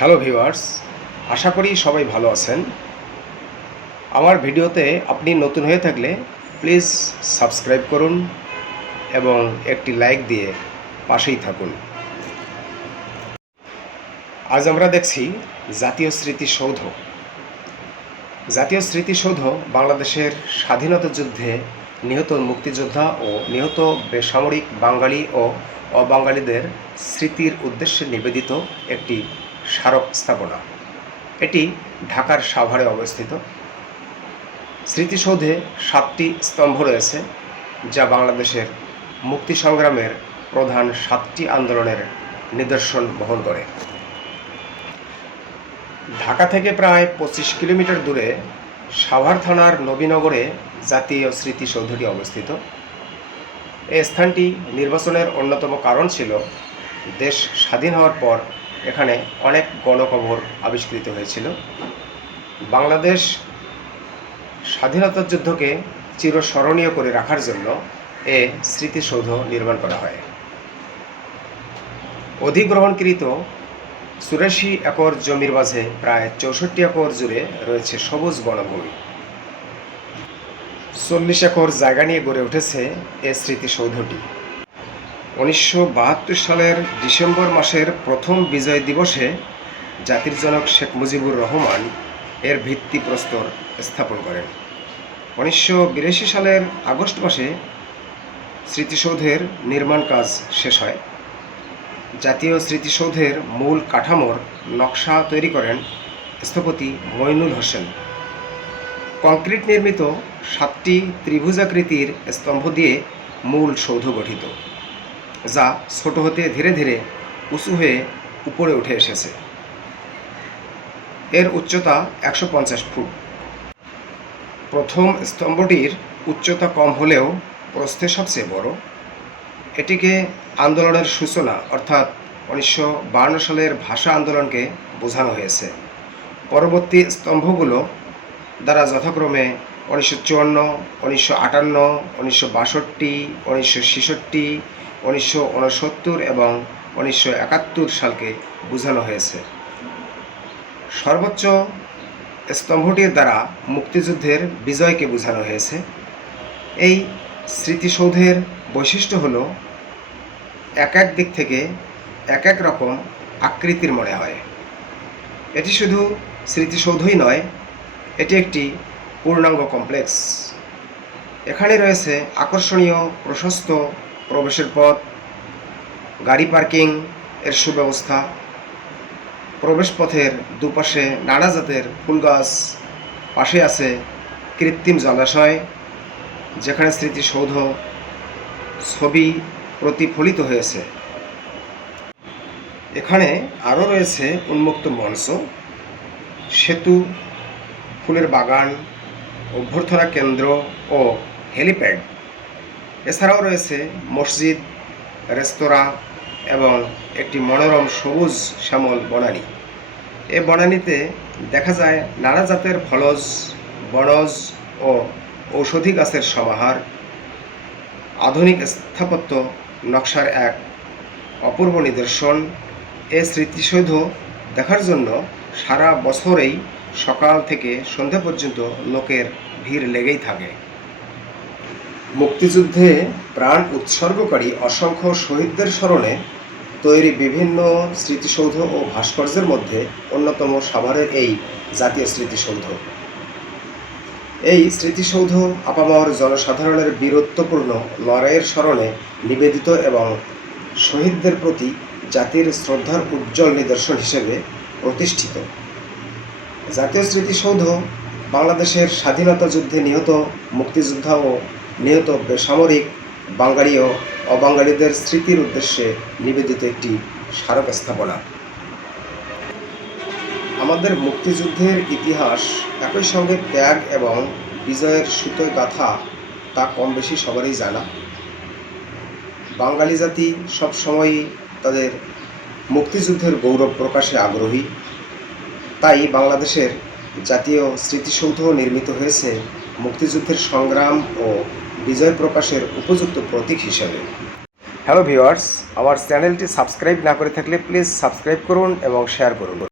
Hello viewers, আশা করি সবাই ভালো আছেন। আমার ভিডিওতে আপনি নতুন হয়ে থাকলে প্লিজ সাবস্ক্রাইব করুন এবং একটি লাইক দিয়ে পাশেই থাকুন। আজ আমরা দেখছি জাতীয় স্মৃতিসৌধ। জাতীয় স্মৃতিসৌধ বাংলাদেশের স্বাধীনতা যুদ্ধে নিহত মুক্তিযোদ্ধা ও নিহত বেসামরিক বাঙালি ও অবাঙালিদের স্মৃতির উদ্দেশ্যে নিবেদিত একটি স্মারক স্থাপনা। এটি ঢাকার সাভারে অবস্থিত। স্মৃতিসৌধে সাতটি স্তম্ভ রয়েছে, যা বাংলাদেশের মুক্তি সংগ্রামের প্রধান সাতটি আন্দোলনের নিদর্শন বহন করে। ঢাকা থেকে প্রায় পঁচিশ কিলোমিটার দূরে সাভার থানার নবীনগরে জাতীয় স্মৃতিসৌধটি অবস্থিত। এই স্থানটি নির্বাচনের অন্যতম কারণ ছিল দেশ স্বাধীন হওয়ার পর এখানে অনেক গণকবর আবিষ্কৃত হয়েছিল। বাংলাদেশ স্বাধীনতা যুদ্ধকে চিরস্মরণীয় করে রাখার জন্য এ স্মৃতিসৌধ নির্মাণ করা হয়। অধিগ্রহণকৃত চুরাশি একর জমির মাঝে প্রায় চৌষট্টি একর জুড়ে রয়েছে সবুজ বনভূমি। চল্লিশ একর জায়গা নিয়ে গড়ে উঠেছে এ স্মৃতিসৌধটি। উনিশশো বাহাত্তর সালের ডিসেম্বর মাসের প্রথম বিজয় দিবসে জাতির জনক শেখ মুজিবুর রহমান এর ভিত্তিপ্রস্তর স্থাপন করেন। উনিশশো বিরাশি সালের আগস্ট মাসে স্মৃতিসৌধের নির্মাণ কাজ শেষ হয়। জাতীয় স্মৃতিসৌধের মূল কাঠামোর নকশা তৈরি করেন স্থপতি মইনুল হোসেন। কংক্রিট নির্মিত সাতটি ত্রিভুজাকৃতির স্তম্ভ দিয়ে মূল সৌধ গঠিত। যা ছোট হতে ধীরে ধীরে উঁচু হয়ে উপরে উঠে এসেছে। এর উচ্চতা একশো পঞ্চাশ ফুট। প্রথম স্তম্ভটির উচ্চতা কম হলেও প্রস্থে সবচেয়ে বড়। এটিকে আন্দোলনের সূচনা, অর্থাৎ উনিশশো সালের ভাষা আন্দোলনকে বোঝানো হয়েছে। পরবর্তী স্তম্ভগুলো দ্বারা যথাক্রমে উনিশশো চুয়ান্ন, উনিশশো আটান্ন, উনিশশো বাষট্টি, উনিশশো ছেষট্টি উনিশশো উনসত্তর এবং উনিশশো একাত্তর সালকে বোঝানো হয়েছে। সর্বোচ্চ স্তম্ভটির দ্বারা মুক্তিযুদ্ধের বিজয়কে বোঝানো হয়েছে। এই স্মৃতিসৌধের বৈশিষ্ট্য হল এক এক দিক থেকে এক এক রকম আকৃতির মনে হয়। এটি শুধু স্মৃতিসৌধই নয়, এটি একটি পূর্ণাঙ্গ কমপ্লেক্স। এখানে রয়েছে আকর্ষণীয় প্রশস্ত প্রবেশের পথ, গাড়ি পার্কিং এর সুব্যবস্থা প্রবেশপথের দুপাশে নানা জাতের ফুল গাছ, পাশে আছে কৃত্রিম জলাশয়, যেখানে স্মৃতিসৌধ ছবি প্রতিফলিত হয়েছে। এখানে আরও রয়েছে উন্মুক্ত মঞ্চ, সেতু, ফুলের বাগান, অভ্যর্থনা কেন্দ্র ও হেলিপ্যাড। এছাড়াও রয়েছে মসজিদ, রেস্তোরাঁ এবং একটি মনোরম সবুজ শ্যামল বনানী। এ বনানীতে দেখা যায় নানা জাতের ফলজ, বনজ ও ঔষধি গাছের সমাহার, আধুনিক স্থাপত্য নকশার এক অপূর্ব নিদর্শন। এ স্মৃতিসৌধ দেখার জন্য সারা বছরেই সকাল থেকে সন্ধ্যা পর্যন্ত লোকের ভিড় লেগেই থাকে। মুক্তিযুদ্ধে প্রাণ উৎসর্গকারী অসংখ্য শহীদদের স্মরণে তৈরি বিভিন্ন স্মৃতিসৌধ ও ভাস্কর্যের মধ্যে অন্যতম সাভারের এই জাতীয় স্মৃতিসৌধ। এই স্মৃতিসৌধ আপামর জনসাধারণের বীরত্বপূর্ণ লড়াইয়ের স্মরণে নিবেদিত এবং শহীদদের প্রতি জাতির শ্রদ্ধার উজ্জ্বল নিদর্শন হিসেবে প্রতিষ্ঠিত। জাতীয় স্মৃতিসৌধ বাংলাদেশের স্বাধীনতা যুদ্ধে নিহত মুক্তিযোদ্ধা ও নিহত বেসামরিক বাঙালি ও অবাঙালিদের স্মৃতির উদ্দেশ্যে নিবেদিত একটি স্মারক স্থাপনা আমাদের মুক্তিযুদ্ধের ইতিহাস একই সঙ্গে ত্যাগ এবং বিজয়ের সুতোয় গাথা তা কম বেশি সবারই জানা। বাঙালি জাতি সবসময়ই তাদের মুক্তিযুদ্ধের গৌরব প্রকাশে আগ্রহী। তাই বাংলাদেশের জাতীয় স্মৃতিসৌধ নির্মিত হয়েছে মুক্তিযুদ্ধের সংগ্রাম ও বিজয় প্রকাশের উপযুক্ত প্রতীক হিসেবে। হ্যালো ভিওয়ার্স আমার চ্যানেলটি সাবস্ক্রাইব না করে থাকলে প্লিজ সাবস্ক্রাইব করুন এবং শেয়ার করুন।